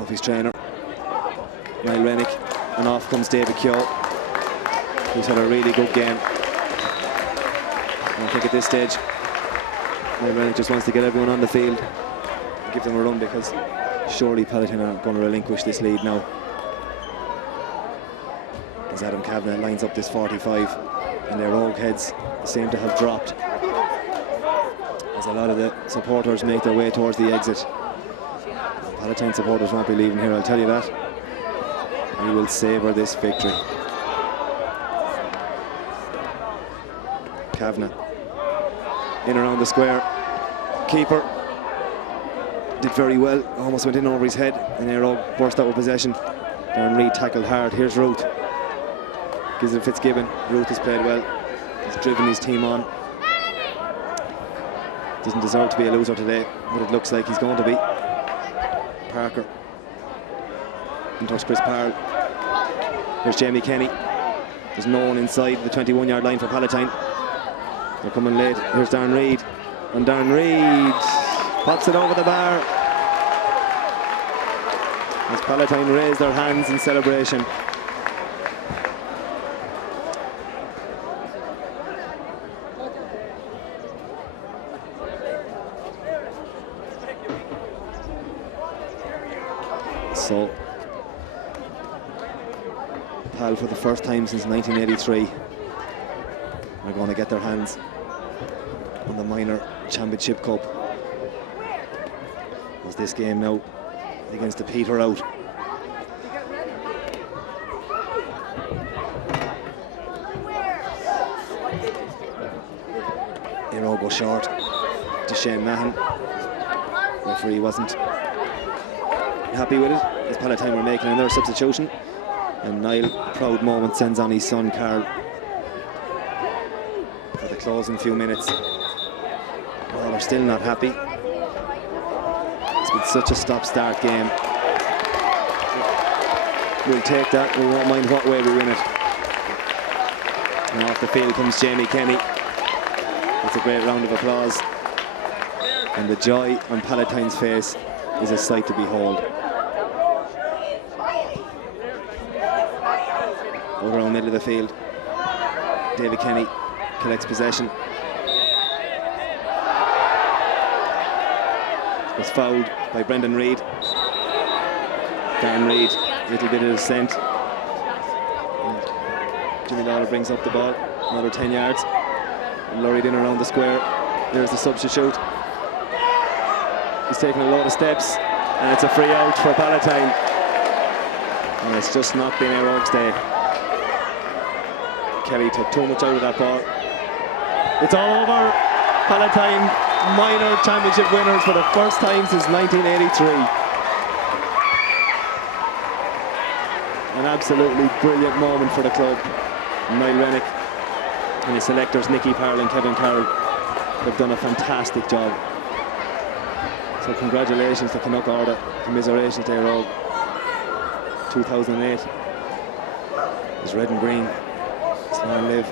off his trainer, Niall Rennick, and off comes David Keogh, who's had a really good game. And I think at this stage, Niall Rennick just wants to get everyone on the field and give them a run, because surely Palatine aren't going to relinquish this lead now. As Adam Kavanagh lines up this 45, and their rogue heads seem to have dropped as a lot of the supporters make their way towards the exit. The Palatine supporters won't be leaving here, I'll tell you that. We will savour this victory. Kavanagh in around the square. Keeper did very well, almost went in over his head, and Eire burst out with possession. Darren Reid tackled hard. Here's Ruth. Gives it Fitzgibbon. Ruth has played well. He's driven his team on. Doesn't deserve to be a loser today, but it looks like he's going to be. Parker. In touch Chris Parle. Here's Jamie Kenny. There's no one inside the 21-yard line for Palatine. They're coming late. Here's Darren Reid. And Darren Reid pops it over the bar as Palatine raise their hands in celebration. So, Pal, for the first time since 1983, are going to get their hands on the minor championship cup, as this game now begins to peter out. Eire go short to Shane Mahan. Referee wasn't happy with it, as Palatine were making another substitution, and Niall, proud moment, sends on his son Carl for the closing few minutes. Well, we're still not happy. It's been such a stop-start game. We'll take that, we won't mind what way we win it. And off the field comes Jamie Kenny. It's a great round of applause, and the joy on Palatine's face is a sight to behold. Over around the middle of the field, David Kenny collects possession. Was fouled by Brendan Reid. Darren Reid, a little bit of descent. And Jimmy Lawler brings up the ball, another 10 yards. And lurried in around the square. There's the substitute. He's taking a load of steps, and it's a free out for Palatine. And it's just not been Eire's day. Kelly took too much out of that ball. It's all over. Palatine, minor championship winners for the first time since 1983. An absolutely brilliant moment for the club. Niall Rennick and his selectors, Nicky Parle and Kevin Carroll, they've done a fantastic job. So congratulations to Canuck Order, commiserations to Eire. 2008 is red and green. It's long live.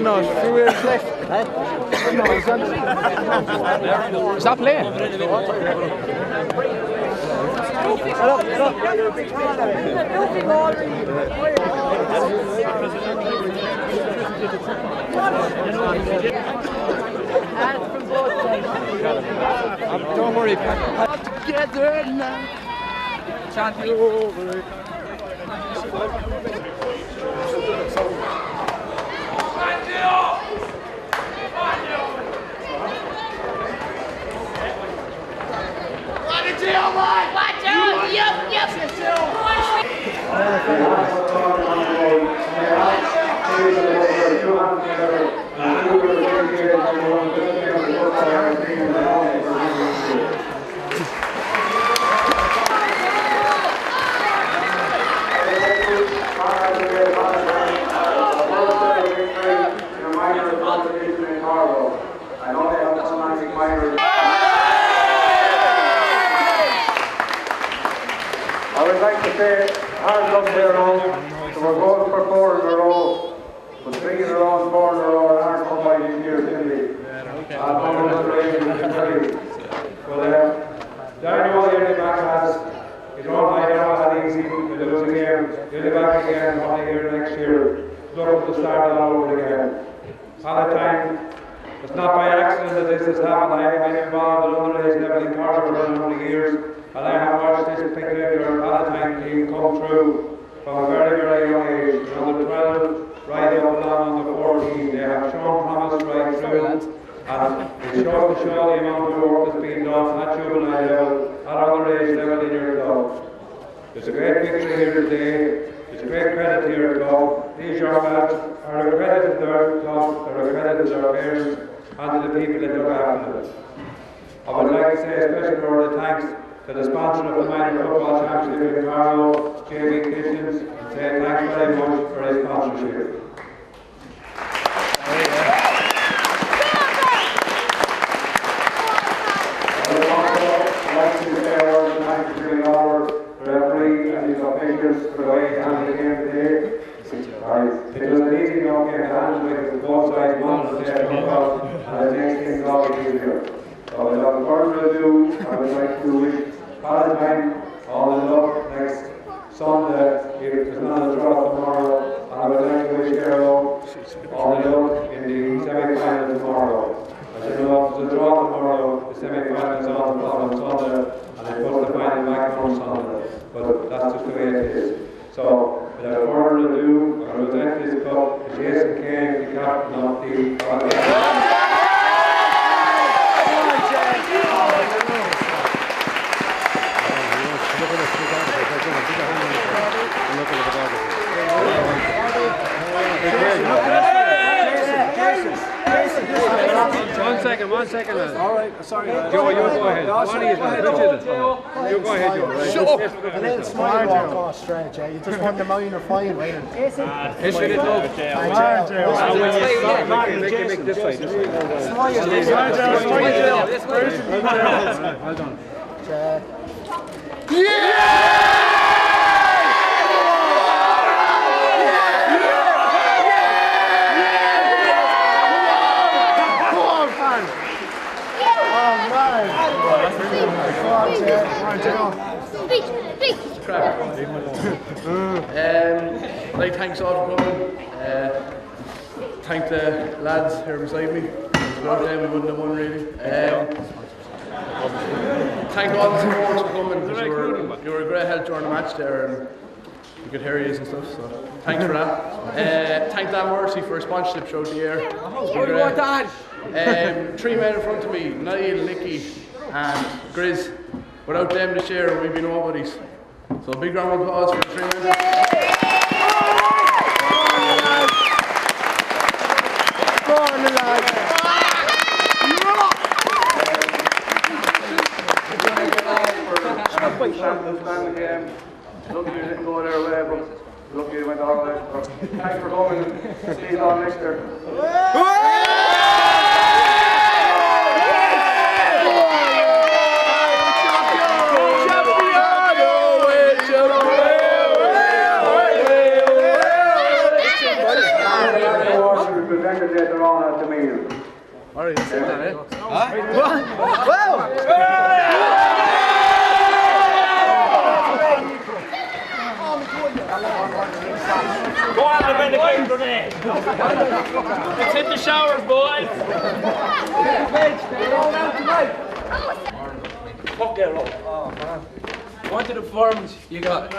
No, 2 years left. Stop playing. Don't worry, together now. Chant you over it. I would like to say hard luck there now. So we're going for 4 in a row. But 3 in a row and 4 in a row aren't come by this year, simply. But Daniel Eire back has his own line out had easy with the losing game. He'll be back again one year next year. Look to start all over again. Palatine. It's not by accident that this has happened. I have been involved at underage level in Carter for a number of years, and I have watched this particular Palatine team come through from a very, very young age. From the 12 right up along on the 14, they have shown promise right through, and it shows to show the amount of work that's been done at juvenile level, at underage level in your club. It's a great victory here today. It's a great credit to your club. These young lads are a credit to their club, they're a credit to their parents, and to the people that look after them. I would like to say a special word of thanks to the sponsor of the minor football championship in Carlow, Jamie Kitchens, and say thanks very much for his sponsorship. I would also like to say a word of thanks to the referee and his officials for the way he handled the game today. It was an easy enough game to handle with both sides wanted to stay about, and it makes things a lot easier. So without further ado, I would like to wish Palatine all the luck next Sunday. There's not a draw tomorrow, and I would like to wish Eire all the luck in the semi-final tomorrow. As you know, if there's a draw tomorrow, the semi-final is on Sunday, and they put the final back on Sunday. But that's just the way it is. So, without further ado, I will present this cup to Jason Kane, the captain of the Palatine. One second. All right, sorry. Joe, you go ahead. You go ahead, Joe. Right? Shut up. A little smile walk off straight, Jay. You just want the minor fine, right? History didn't know. Make this way. Well done. Thanks all for coming. Thank the lads here beside me. Without them we wouldn't have won really. Thank all the supporters for coming. You were a great help during the match there, and you could hear you and stuff. So thanks for that. Thank Dan Mercy for his sponsorship throughout the year. Three men in front of me: Niall, Nicky, and Grizz. Without them this year, we'd be nobodies. So a big round of applause for the 3 men. Lucky you didn't go their way, but lucky you went and all that. So, thanks for coming. See you all next year. Let's hit the showers, boys. Fuck it up. Oh, man. One to the performance, you got it.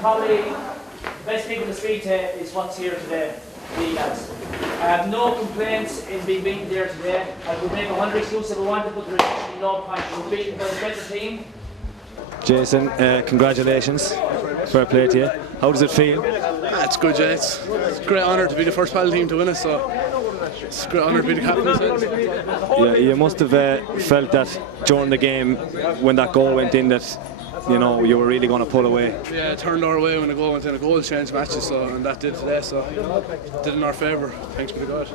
Probably the best thing in the street is what's here today, the lads. I have no complaints in being beaten there today. I could make 100 excuses if I wanted, but there is no point. We're beaten by the better team. Jason, congratulations. Fair play to you. How does it feel? It's good, yeah. It's a great honour to be the first Palatine team to win it, so it's a great honour to be the captain as well. Yeah, you must have felt that during the game when that goal went in that you know you were really going to pull away. Yeah, it turned our way when the goal went in. A goal changed matches, so and that did today, so it did in our favour. Thanks be to God.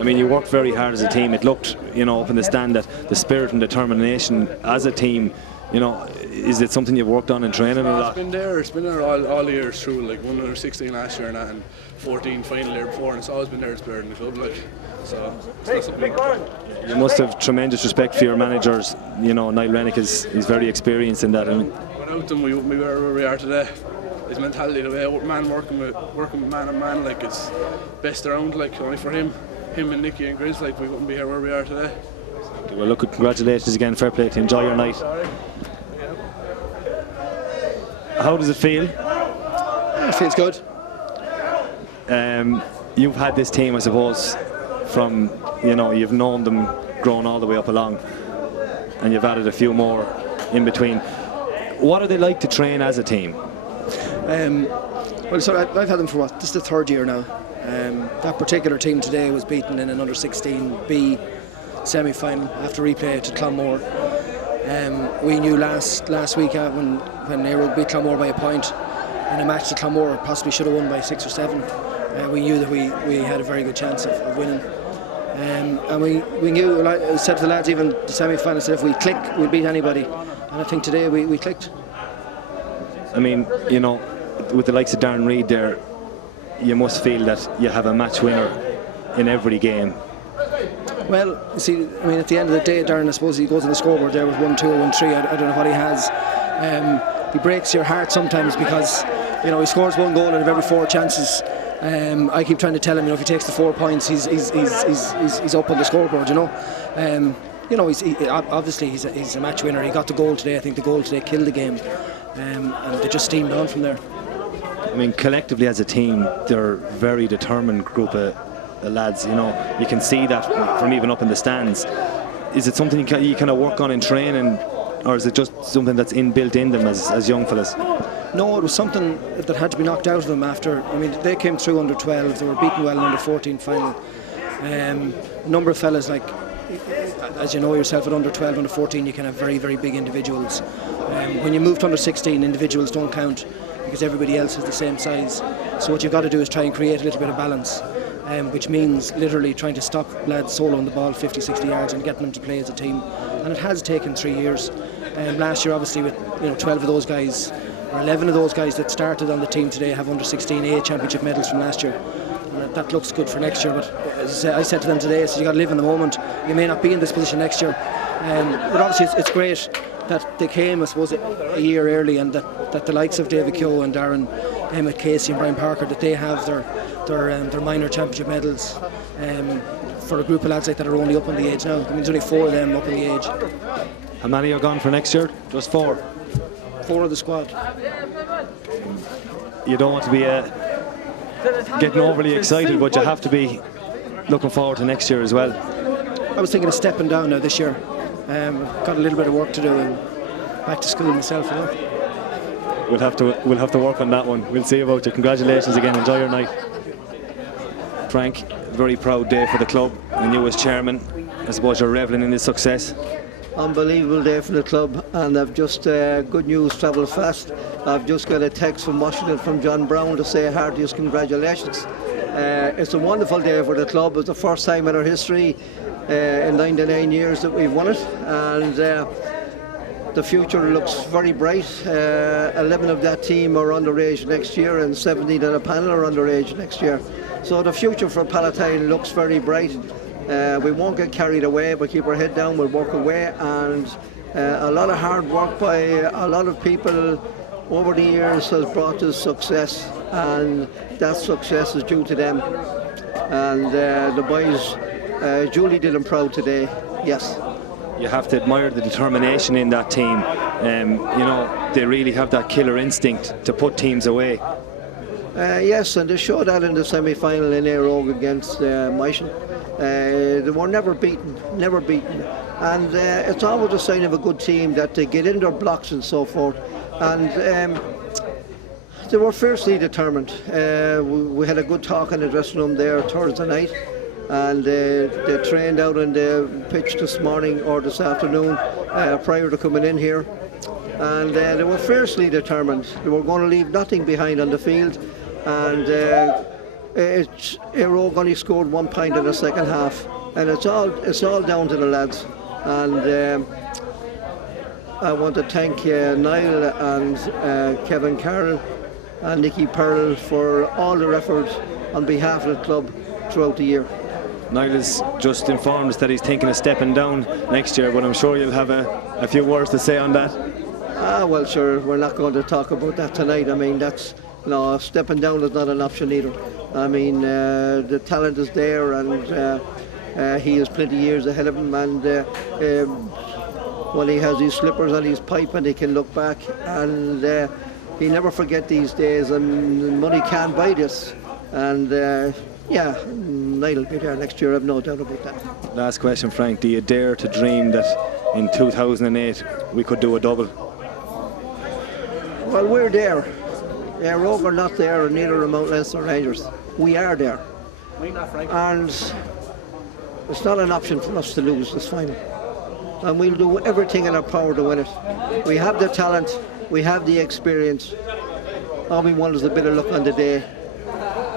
I mean, you worked very hard as a team. It looked, you know, up in the stand that the spirit and determination as a team. You know, is it something you've worked on in training a lot? It's been there all years through. Like won under 16 last year and that, and 14 final year before, and it's always been there, the spirit in the club. Like, so it's not something. You must have tremendous respect for your managers. You know, Niall Rennick is very experienced in that. I mean, without them, we were where we are today. His mentality, the way man working with man and man, like it's best around. Like only for him and Nicky and Grizz, like we wouldn't be here where we are today. Well, look, congratulations again. Fair play to you. Enjoy your night. How does it feel? It feels good. You've had this team, I suppose, from, you know, you've known them growing all the way up along, and you've added a few more in between. What are they like to train as a team? Well, so I've had them for what? This is the third year now. That particular team today was beaten in an under 16B semi-final after replay to Clonmore. We knew last week when Eire beat Clonmore by a point in a match that Clonmore possibly should have won by 6 or 7. We knew that we had a very good chance of winning. And we knew, like I said to the lads, even the semi-final, said if we click, we'll beat anybody. And I think today we clicked. I mean, you know, with the likes of Darren Reid there, you must feel that you have a match winner in every game. Well, you see, I mean, at the end of the day, Darren, I suppose he goes on the scoreboard there with 1-2 or 1-3. I don't know what he has. He breaks your heart sometimes because, you know, he scores one goal out of every 4 chances. I keep trying to tell him, you know, if he takes the 4 points, he's up on the scoreboard. You know, obviously he's a match winner. He got the goal today. I think the goal today killed the game, and they just steamed on from there. I mean, collectively as a team, they're a very determined group of lads. You know, you can see that from even up in the stands. Is it something you kind of work on in training, or is it just something that's inbuilt in them as young fellas? No, it was something that had to be knocked out of them after. I mean, they came through under 12. They were beaten well in under 14 final. A number of fellas, like, as you know yourself, at under 12, under 14, you can have very, very big individuals. When you move to under 16, individuals don't count because everybody else is the same size. So what you've got to do is try and create a little bit of balance, which means literally trying to stop lads soloing the ball 50, 60 yards and getting them to play as a team. And it has taken 3 years. Last year, obviously, with 12 of those guys, or 11 of those guys that started on the team today have under 16A championship medals from last year. And that looks good for next year, but as I said to them today, so you got to live in the moment. You may not be in this position next year, but obviously it's great that they came, I suppose, a year early, and that the likes of David Keogh and Darren, Emmett Casey and Brian Parker, that they have their minor championship medals for a group of lads like that are only up on the age now. I mean, there's only 4 of them up on the age. How many are gone for next year? Just 4? 4 of the squad. You don't want to be getting overly excited, but you have to be looking forward to next year as well? I was thinking of stepping down now this year. Got a little bit of work to do and back to school myself, you know. We'll have to work on that one. We'll see about you. Congratulations again. Enjoy your night. Frank, very proud day for the club and you as chairman. I suppose you're revelling in this success. Unbelievable day for the club, and I've just good news travels fast. I've just got a text from Washington from John Brown to say heartiest congratulations. It's a wonderful day for the club. It's the first time in our history in 99 years that we've won it, and the future looks very bright. 11 of that team are underage next year and 17 on the panel are underage next year. So the future for Palatine looks very bright. We won't get carried away, but keep our head down, we'll work away, and a lot of hard work by a lot of people over the years has brought us success, and that success is due to them. And the boys duly did them proud today, yes. You have to admire the determination in that team. You know, they really have that killer instinct to put teams away. Yes, and they showed that in the semi-final in Eire against Meissen. They were never beaten, and it's always a sign of a good team that they get in their blocks and so forth, and they were fiercely determined. We had a good talk in the dressing room there Thursday night, and they trained out on the pitch this morning or this afternoon prior to coming in here, and they were fiercely determined. They were going to leave nothing behind on the field, and Eire only scored 1 point in the second half, and it's all down to the lads. And I want to thank Niall and Kevin Carroll and Nicky Pearl for all their effort on behalf of the club throughout the year. Niall has just informed us that he's thinking of stepping down next year, but I'm sure you'll have a few words to say on that. Well, sure, we're not going to talk about that tonight. I mean, stepping down is not an option either. I mean, the talent is there, and he has plenty of years ahead of him, and when he has his slippers and his pipe and he can look back, and he'll never forget these days, and money can't buy this. And yeah, Niall will be there next year, I've no doubt about that. Last question, Frank. Do you dare to dream that in 2008 we could do a double? Well, we're there. Rogue are not there, and neither are Mount Leinster Rangers. We are there. And it's not an option for us to lose this final. And we'll do everything in our power to win it. We have the talent, we have the experience. All we want is a bit of luck on the day,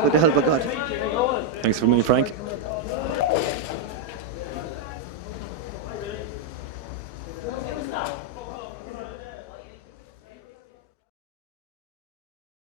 with the help of God. Thanks for me, Frank.